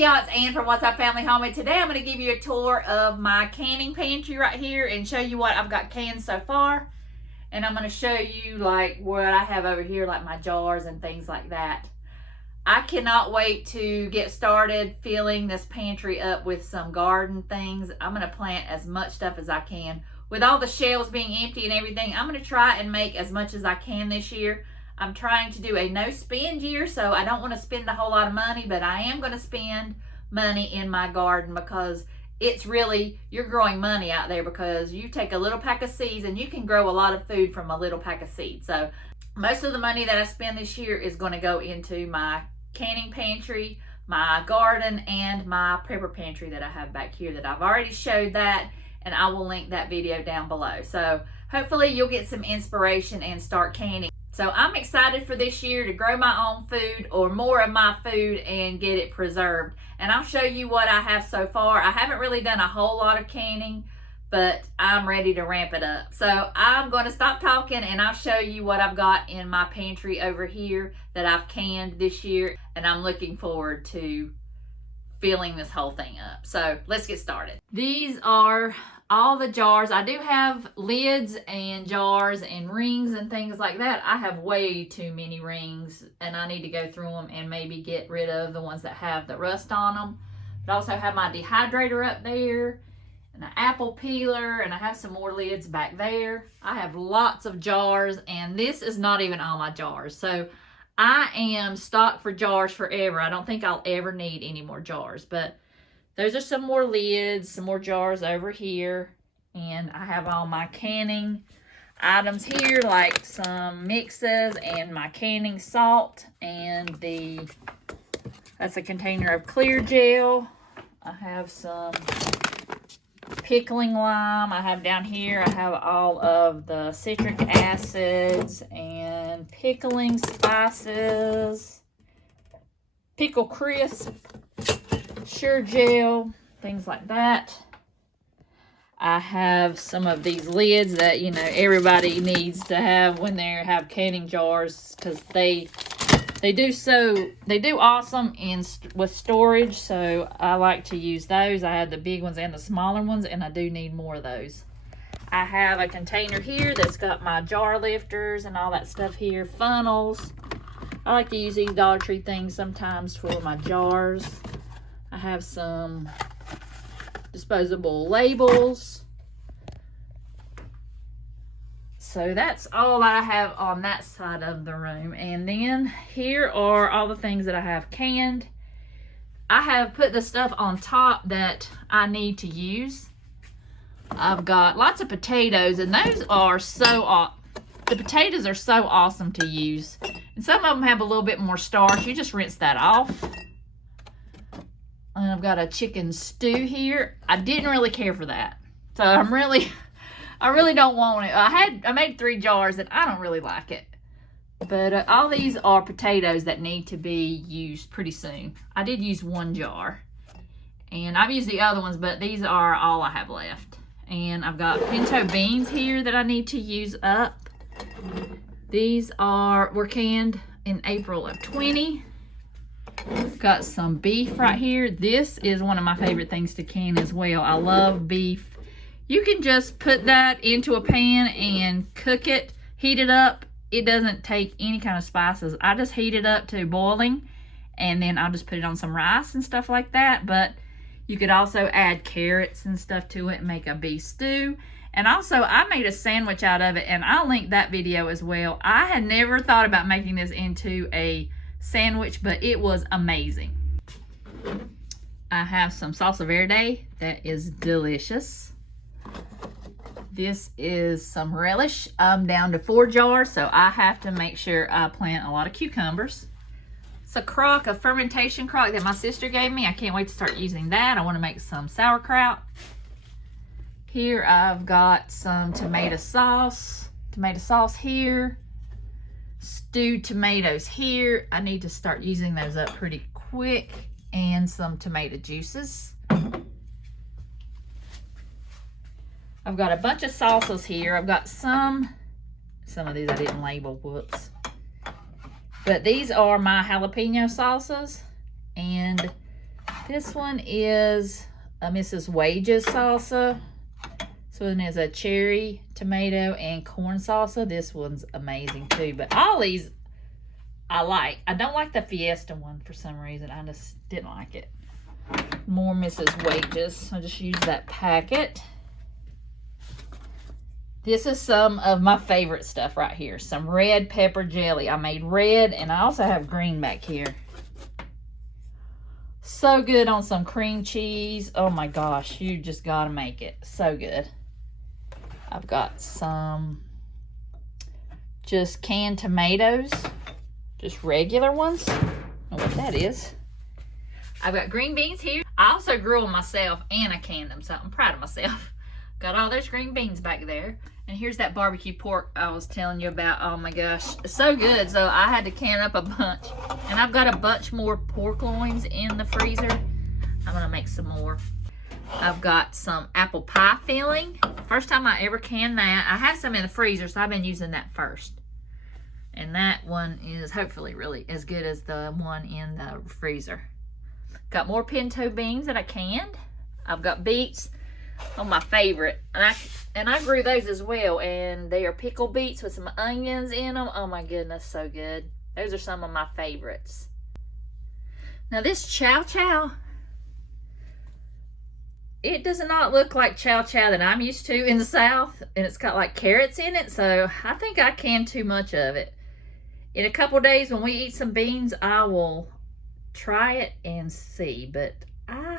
Hey y'all, it's Ann from What's Up Family Home, and today I'm going to give you a tour of my canning pantry right here and show you what I've got canned so far. And I'm going to show you like what I have over here, like my jars and things like that. I cannot wait to get started filling this pantry up with some garden things. I'm going to plant as much stuff as I can. With all the shelves being empty and everything, I'm going to try and make as much as I can this year. I'm trying to do a no spend year, so I don't want to spend a whole lot of money, but I am going to spend money in my garden because it's really, you're growing money out there because you take a little pack of seeds and you can grow a lot of food from a little pack of seeds. So most of the money that I spend this year is going to go into my canning pantry, my garden, and my prepper pantry that I have back here that I've already showed that, and I will link that video down below. So hopefully you'll get some inspiration and start canning. So I'm excited for this year to grow my own food or more of my food and get it preserved. And I'll show you what I have so far. I haven't really done a whole lot of canning, but I'm ready to ramp it up. So I'm going to stop talking and I'll show you what I've got in my pantry over here that I've canned this year. And I'm looking forward to filling this whole thing up. So let's get started. These are all the jars. I do have lids and jars and rings and things like that. I have way too many rings and I need to go through them and maybe get rid of the ones that have the rust on them. But I also have my dehydrator up there and an apple peeler, and I have some more lids back there. I have lots of jars, and this is not even all my jars. So I am stocked for jars forever. I don't think I'll ever need any more jars, but those are some more lids, some more jars over here. And I have all my canning items here, like some mixes and my canning salt. And that's a container of clear gel. I have some pickling lime. I have down here, I have all of the citric acids and pickling spices, pickle crisp, sure gel, things like that. I have some of these lids that, you know, everybody needs to have when they have canning jars because they do awesome with storage. So I like to use those. I have the big ones and the smaller ones, and I do need more of those. I have a container here that's got my jar lifters and all that stuff here, funnels. I like to use these Dollar Tree things sometimes for my jars. I have some disposable labels. So that's all I have on that side of the room. And then here are all the things that I have canned. I have put the stuff on top that I need to use. I've got lots of potatoes, and those are the potatoes are so awesome to use. And some of them have a little bit more starch. You just rinse that off. And I've got a chicken stew here. I didn't really care for that. So I really don't want it. I made 3 jars and I don't really like it. But all these are potatoes that need to be used pretty soon. I did use 1 jar. And I've used the other ones, but these are all I have left. And I've got pinto beans here that I need to use up. These were canned in April of 20. Got some beef right here. This is one of my favorite things to can as well. I love beef. You can just put that into a pan and cook it, heat it up. It doesn't take any kind of spices. I just heat it up to boiling, and then I'll just put it on some rice and stuff like that. But you could also add carrots and stuff to it and make a beef stew. And also, I made a sandwich out of it, and I'll link that video as well. I had never thought about making this into a sandwich, but it was amazing. I have some salsa verde that is delicious. This is some relish. I'm down to 4 jars, so I have to make sure I plant a lot of cucumbers. It's a crock, a fermentation crock that my sister gave me. I can't wait to start using that. I want to make some sauerkraut. Here I've got some tomato sauce here. Stewed tomatoes here. I need to start using those up pretty quick. And some tomato juices. I've got a bunch of salsas here. I've got some of these I didn't label, whoops. But these are my jalapeno salsas. And This one is a Mrs. Wages salsa. This one is a cherry, tomato, and corn salsa. This one's amazing too. But all these I like. I don't like the Fiesta one for some reason. I just didn't like it. More Mrs. Wages. I just used that packet. This is some of my favorite stuff right here. Some red pepper jelly. I made red, and I also have green back here. So good on some cream cheese. Oh my gosh, you just gotta make it. So good. I've got some just canned tomatoes. Just regular ones. I don't know what that is. I've got green beans here. I also grew them myself and I canned them, so I'm proud of myself. Got all those green beans back there. And here's that barbecue pork I was telling you about. Oh my gosh, it's so good. So I had to can up a bunch. And I've got a bunch more pork loins in the freezer. I'm gonna make some more. I've got some apple pie filling. First time I ever canned that. I have some in the freezer, so I've been using that first. And that one is hopefully really as good as the one in the freezer. Got more pinto beans that I canned. I've got beets. Oh, my favorite. And I grew those as well. And they are pickled beets with some onions in them. Oh my goodness, so good. Those are some of my favorites. Now this chow chow, it does not look like chow chow that I'm used to in the South. And it's got like carrots in it. So I think I canned too much of it. In a couple days when we eat some beans, I will try it and see. But I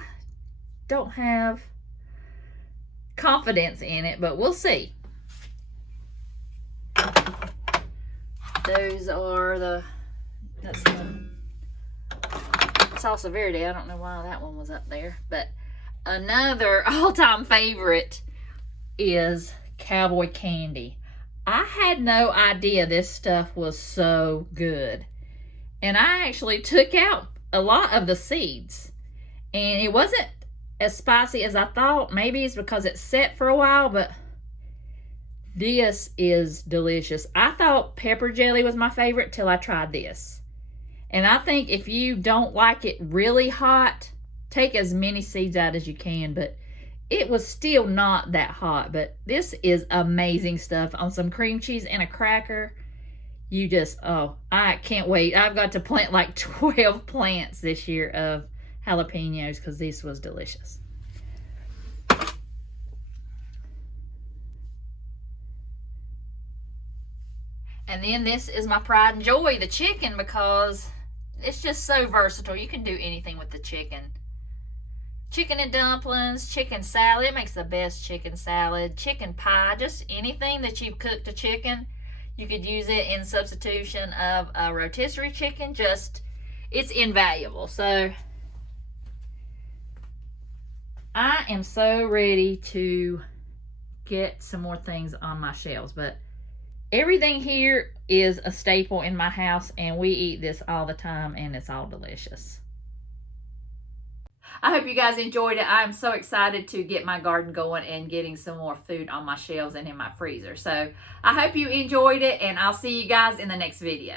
don't have confidence in it, but we'll see. Those are that's the salsa verde. I don't know why that one was up there, but another all-time favorite is cowboy candy. I had no idea this stuff was so good, and I actually took out a lot of the seeds, and it wasn't as spicy as I thought. Maybe it's because it's set for a while, but this is delicious. I thought pepper jelly was my favorite till I tried this. And I think if you don't like it really hot, take as many seeds out as you can, but it was still not that hot. But this is amazing stuff on some cream cheese and a cracker. You just, oh, I can't wait. I've got to plant like 12 plants this year of jalapenos because this was delicious. And then this is my pride and joy, the chicken, because it's just so versatile. You can do anything with the chicken. Chicken and dumplings, chicken salad. It makes the best chicken salad. Chicken pie, just anything that you've cooked a chicken. You could use it in substitution of a rotisserie chicken. Just, it's invaluable. So I am so ready to get some more things on my shelves, but everything here is a staple in my house, and we eat this all the time, and it's all delicious. I hope you guys enjoyed it. I'm so excited to get my garden going and getting some more food on my shelves and in my freezer. So I hope you enjoyed it, and I'll see you guys in the next video.